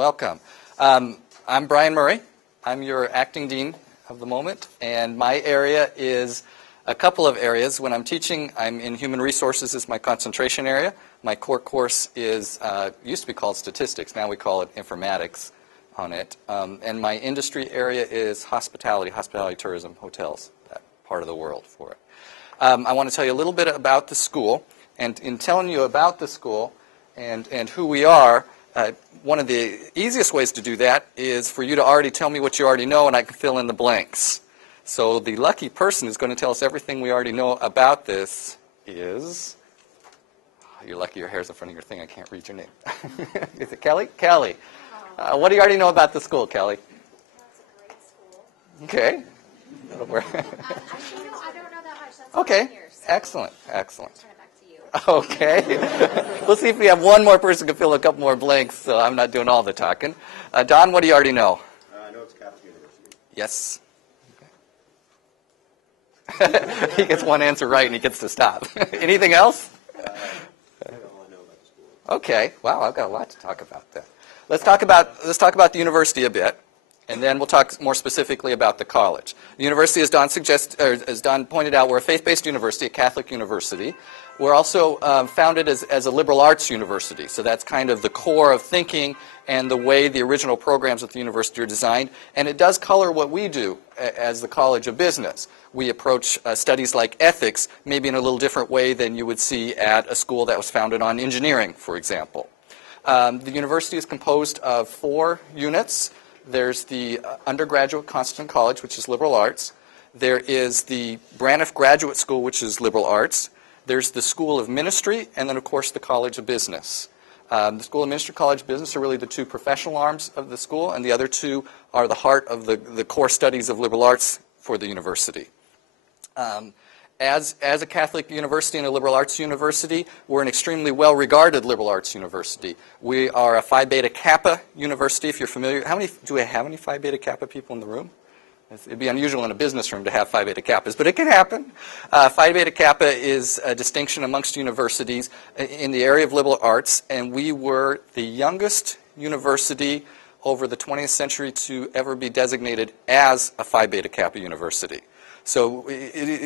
Welcome. I'm Brian Murray. I'm your acting dean of the moment, and my area is a couple of areas. When I'm teaching, I'm in human resources is my concentration area. My core course is used to be called statistics. Now we call it informatics on it. And my industry area is hospitality, tourism, hotels, that part of the world for it. I want to tell you a little bit about the school. And in telling you about the school and who we are, one of the easiest ways to do that is for you to already tell me what you already know, and I can fill in the blanks. So the lucky person who's going to tell us everything we already know about this is... You're lucky your hair's in front of your thing. I can't read your name. Is it Kelly? Kelly. What do you already know about the school, Kelly? It's a great school. Okay. I don't know that much. That's Okay. Here, so Excellent. Excellent. I'll turn it back to you. Okay. We'll see if we have one more person who can fill a couple more blanks, so I'm not doing all the talking. Don, what do you already know? I know it's Catholic University. Yes. Okay. He gets one answer right and he gets to stop. Anything else? That's all I know about the school. Okay. Wow, I've got a lot to talk about then. Let's talk about the university a bit, and then we'll talk more specifically about the college. The university, as Don pointed out, we're a faith-based university, a Catholic university. We're also founded as a liberal arts university, so that's kind of the core of thinking and the way the original programs at the university are designed, and it does color what we do as the College of Business. We approach studies like ethics maybe in a little different way than you would see at a school that was founded on engineering, for example. The university is composed of 4 units. There's the undergraduate Constantine College, which is liberal arts. There is the Braniff Graduate School, which is liberal arts. There's the School of Ministry, and then, of course, the College of Business. The School of Ministry, College of Business are really the 2 professional arms of the school, and the other 2 are the heart of the core studies of liberal arts for the university. As a Catholic university and a liberal arts university, we're an extremely well-regarded liberal arts university. We are a Phi Beta Kappa university, if you're familiar. Do we have any Phi Beta Kappa people in the room? It'd be unusual in a business room to have Phi Beta Kappas, but it can happen. Phi Beta Kappa is a distinction amongst universities in the area of liberal arts, and we were the youngest university over the 20th century to ever be designated as a Phi Beta Kappa university. So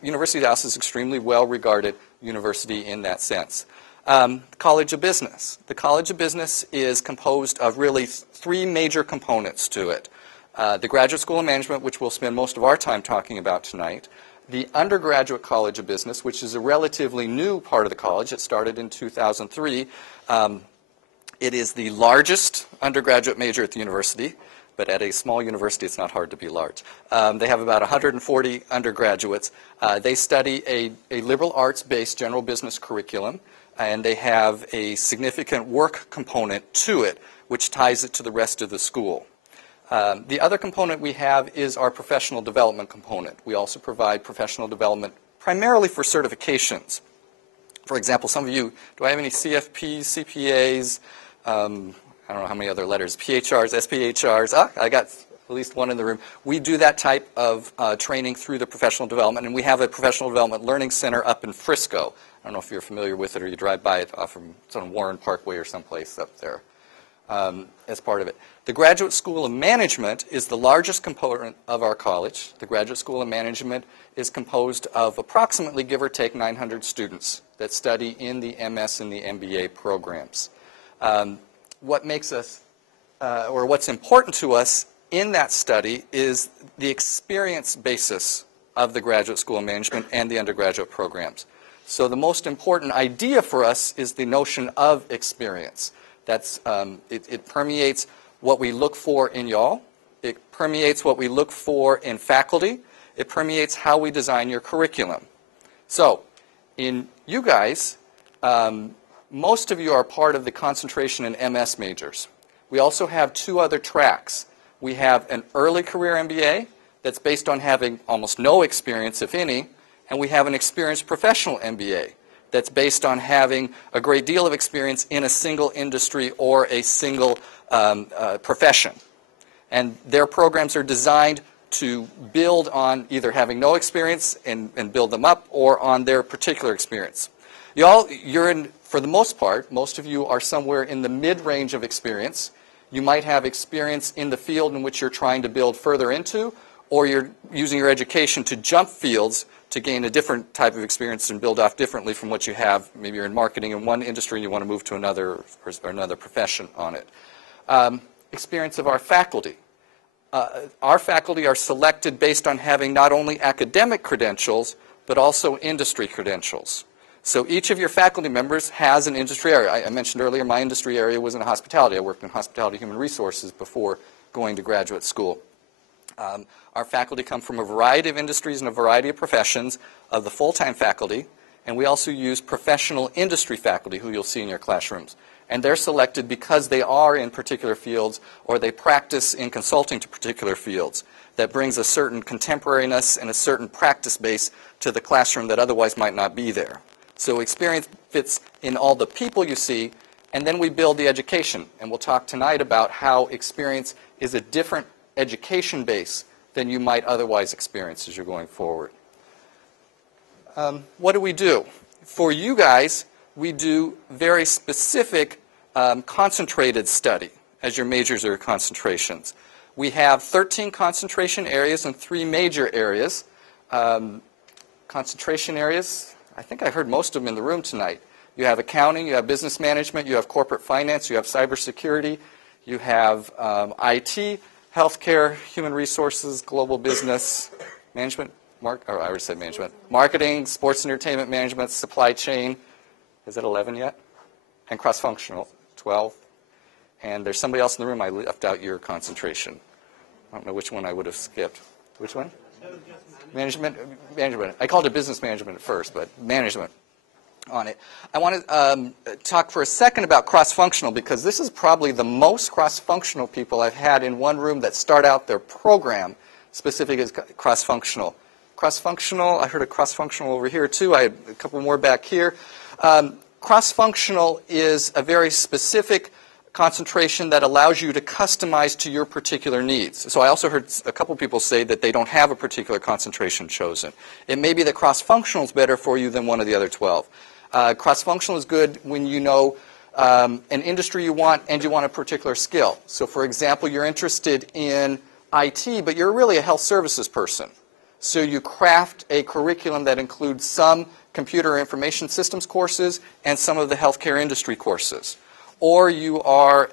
University House is extremely well-regarded university in that sense. College of Business. The College of Business is composed of really 3 major components to it. The Graduate School of Management, which we'll spend most of our time talking about tonight. The Undergraduate College of Business, which is a relatively new part of the college. It started in 2003. It is the largest undergraduate major at the university. But at a small university, it's not hard to be large. They have about 140 undergraduates. They study a liberal arts-based general business curriculum, and they have a significant work component to it, which ties it to the rest of the school. The other component we have is our professional development component. We also provide professional development primarily for certifications. For example, some of you, do I have any CFPs, CPAs, I don't know how many other letters, PHRs, SPHRs. I got at least one in the room. We do that type of training through the professional development, and we have a professional development learning center up in Frisco. I don't know if you're familiar with it or you drive by it off from Warren Parkway or someplace up there as part of it. The Graduate School of Management is the largest component of our college. The Graduate School of Management is composed of approximately, give or take, 900 students that study in the MS and the MBA programs. What makes us, or what's important to us in that study is the experience basis of the Graduate School of Management and the undergraduate programs. So the most important idea for us is the notion of experience. That's, it permeates what we look for in y'all. It permeates what we look for in faculty. It permeates how we design your curriculum. So in you guys, most of you are part of the concentration in MS majors. We also have 2 other tracks. We have an early career MBA that's based on having almost no experience, if any, and we have an experienced professional MBA that's based on having a great deal of experience in a single industry or a single profession. And their programs are designed to build on either having no experience and build them up, or on their particular experience. You're in, for the most part, most of you are somewhere in the mid-range of experience. You might have experience in the field in which you're trying to build further into, or you're using your education to jump fields to gain a different type of experience and build off differently from what you have. Maybe you're in marketing in one industry and you want to move to another or another profession on it. Experience of our faculty. Our faculty are selected based on having not only academic credentials, but also industry credentials. So each of your faculty members has an industry area. I mentioned earlier my industry area was in hospitality. I worked in hospitality human resources before going to graduate school. Our faculty come from a variety of industries and a variety of professions of the full-time faculty, and we also use professional industry faculty who you'll see in your classrooms. And they're selected because they are in particular fields or they practice in consulting to particular fields. That brings a certain contemporariness and a certain practice base to the classroom that otherwise might not be there. So experience fits in all the people you see, and then we build the education. And we'll talk tonight about how experience is a different education base than you might otherwise experience as you're going forward. What do we do? For you guys, we do very specific concentrated study as your majors or concentrations. We have 13 concentration areas and 3 major areas. Concentration areas, I think I heard most of them in the room tonight. You have accounting, you have business management, you have corporate finance, you have cybersecurity, you have IT, healthcare, human resources, global business, management, I already said management, marketing, sports and entertainment management, supply chain. Is it 11 yet? And cross-functional, 12. And there's somebody else in the room. I left out your concentration. I don't know which one I would have skipped. Which one? Management. I called it business management at first, but management on it. I want to talk for a second about cross-functional because this is probably the most cross-functional people I've had in one room that start out their program specific as cross-functional. Cross-functional, I heard a cross-functional over here too. I had a couple more back here. Cross-functional is a very specific concentration that allows you to customize to your particular needs. So I also heard a couple people say that they don't have a particular concentration chosen. It may be that cross-functional is better for you than one of the other 12. Cross-functional is good when you know an industry you want and you want a particular skill. So for example, you're interested in IT, but you're really a health services person. So you craft a curriculum that includes some computer information systems courses and some of the healthcare industry courses. Or you are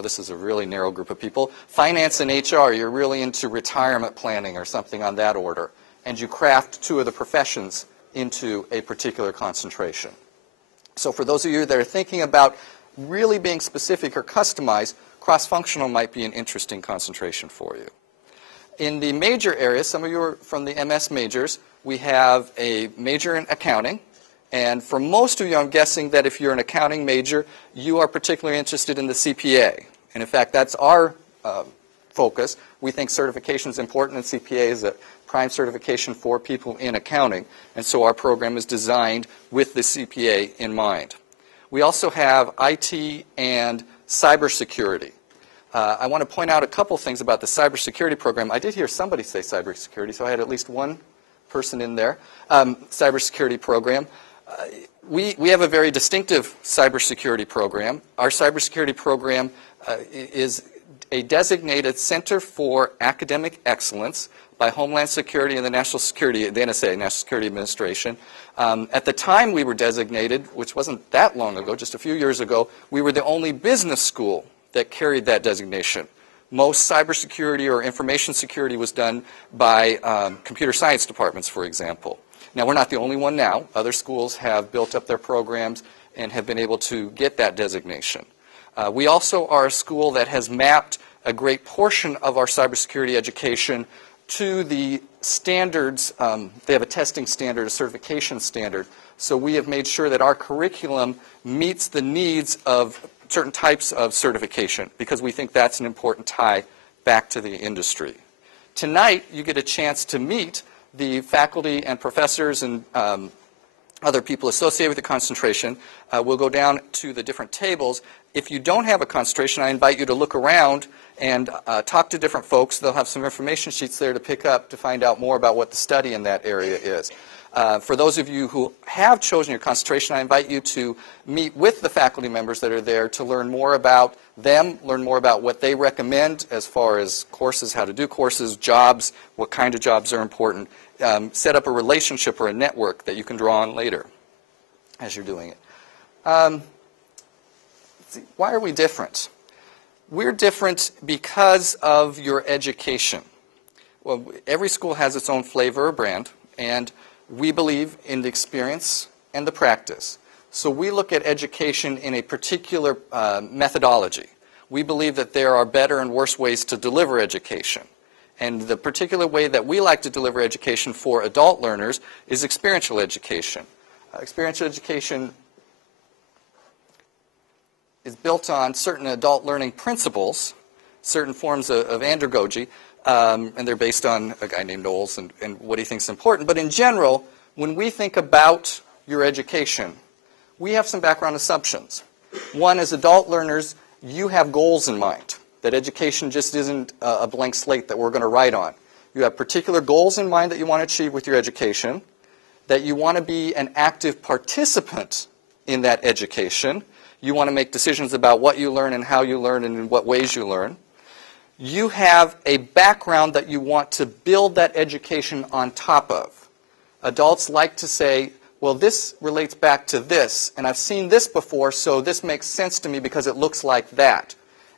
this is a really narrow group of people, finance and HR, you're really into retirement planning or something on that order. And you craft 2 of the professions into a particular concentration. So for those of you that are thinking about really being specific or customized, cross-functional might be an interesting concentration for you. In the major areas, some of you are from the MS majors, we have a major in accounting. And for most of you, I'm guessing that if you're an accounting major, you are particularly interested in the CPA. And in fact, that's our focus. We think certification is important, and CPA is a prime certification for people in accounting. And so our program is designed with the CPA in mind. We also have IT and cybersecurity. I want to point out a couple things about the cybersecurity program. I did hear somebody say cybersecurity, so I had at least one person in there. Cybersecurity program. We have a very distinctive cybersecurity program. Our cybersecurity program is a designated Center for Academic Excellence by Homeland Security and the National Security, the NSA, National Security Administration. At the time we were designated, which wasn't that long ago, just a few years ago, we were the only business school that carried that designation. Most cybersecurity or information security was done by computer science departments, for example. Now, we're not the only one now. Other schools have built up their programs and have been able to get that designation. We also are a school that has mapped a great portion of our cybersecurity education to the standards. They have a testing standard, a certification standard. So we have made sure that our curriculum meets the needs of certain types of certification because we think that's an important tie back to the industry. Tonight, you get a chance to meet the faculty and professors and other people associated with the concentration. We'll go down to the different tables. If you don't have a concentration, I invite you to look around and talk to different folks. They'll have some information sheets there to pick up to find out more about what the study in that area is. For those of you who have chosen your concentration, I invite you to meet with the faculty members that are there to learn more about them, learn more about what they recommend as far as courses, how to do courses, jobs, what kind of jobs are important. Set up a relationship or a network that you can draw on later as you're doing it. Why are we different? We're different because of your education. Well, every school has its own flavor or brand, and we believe in the experience and the practice. So we look at education in a particular methodology. We believe that there are better and worse ways to deliver education. And the particular way that we like to deliver education for adult learners is experiential education. Experiential education is built on certain adult learning principles, certain forms of andragogy, and they're based on a guy named Knowles and what he thinks is important. But in general, when we think about your education, we have some background assumptions. One, as adult learners, you have goals in mind, that education just isn't a blank slate that we're going to write on. You have particular goals in mind that you want to achieve with your education, that you want to be an active participant in that education. You want to make decisions about what you learn and how you learn and in what ways you learn. You have a background that you want to build that education on top of. Adults like to say, well, this relates back to this, and I've seen this before, so this makes sense to me because it looks like that.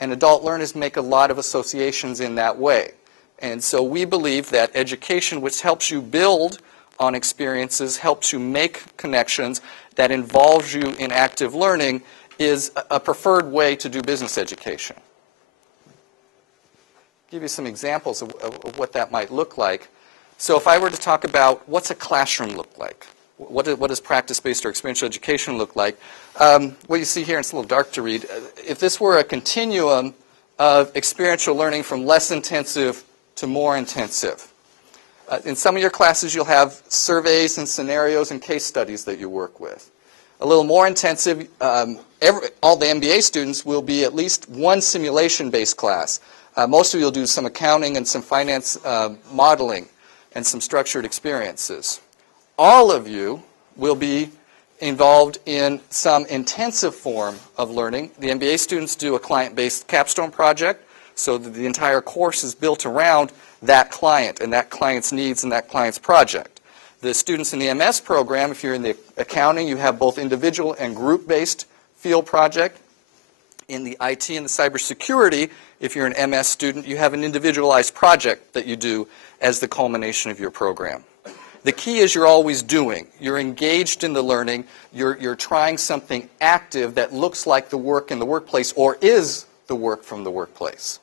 And adult learners make a lot of associations in that way. And so we believe that education, which helps you build on experiences, helps you make connections, that involves you in active learning, is a preferred way to do business education. Give you some examples of what that might look like. So if I were to talk about what's a classroom look like, what does practice-based or experiential education look like, what you see here, and it's a little dark to read, if this were a continuum of experiential learning from less intensive to more intensive. In some of your classes, you'll have surveys and scenarios and case studies that you work with. A little more intensive, all the MBA students will be at least one simulation-based class. Most of you will do some accounting and some finance modeling and some structured experiences. All of you will be involved in some intensive form of learning. The MBA students do a client-based capstone project, so that the entire course is built around that client and that client's needs and that client's project. The students in the MS program, if you're in the accounting, you have both individual and group-based field project. In the IT and the cybersecurity, if you're an MS student, you have an individualized project that you do as the culmination of your program. The key is you're always doing. You're engaged in the learning. You're trying something active that looks like the work in the workplace or is the work from the workplace.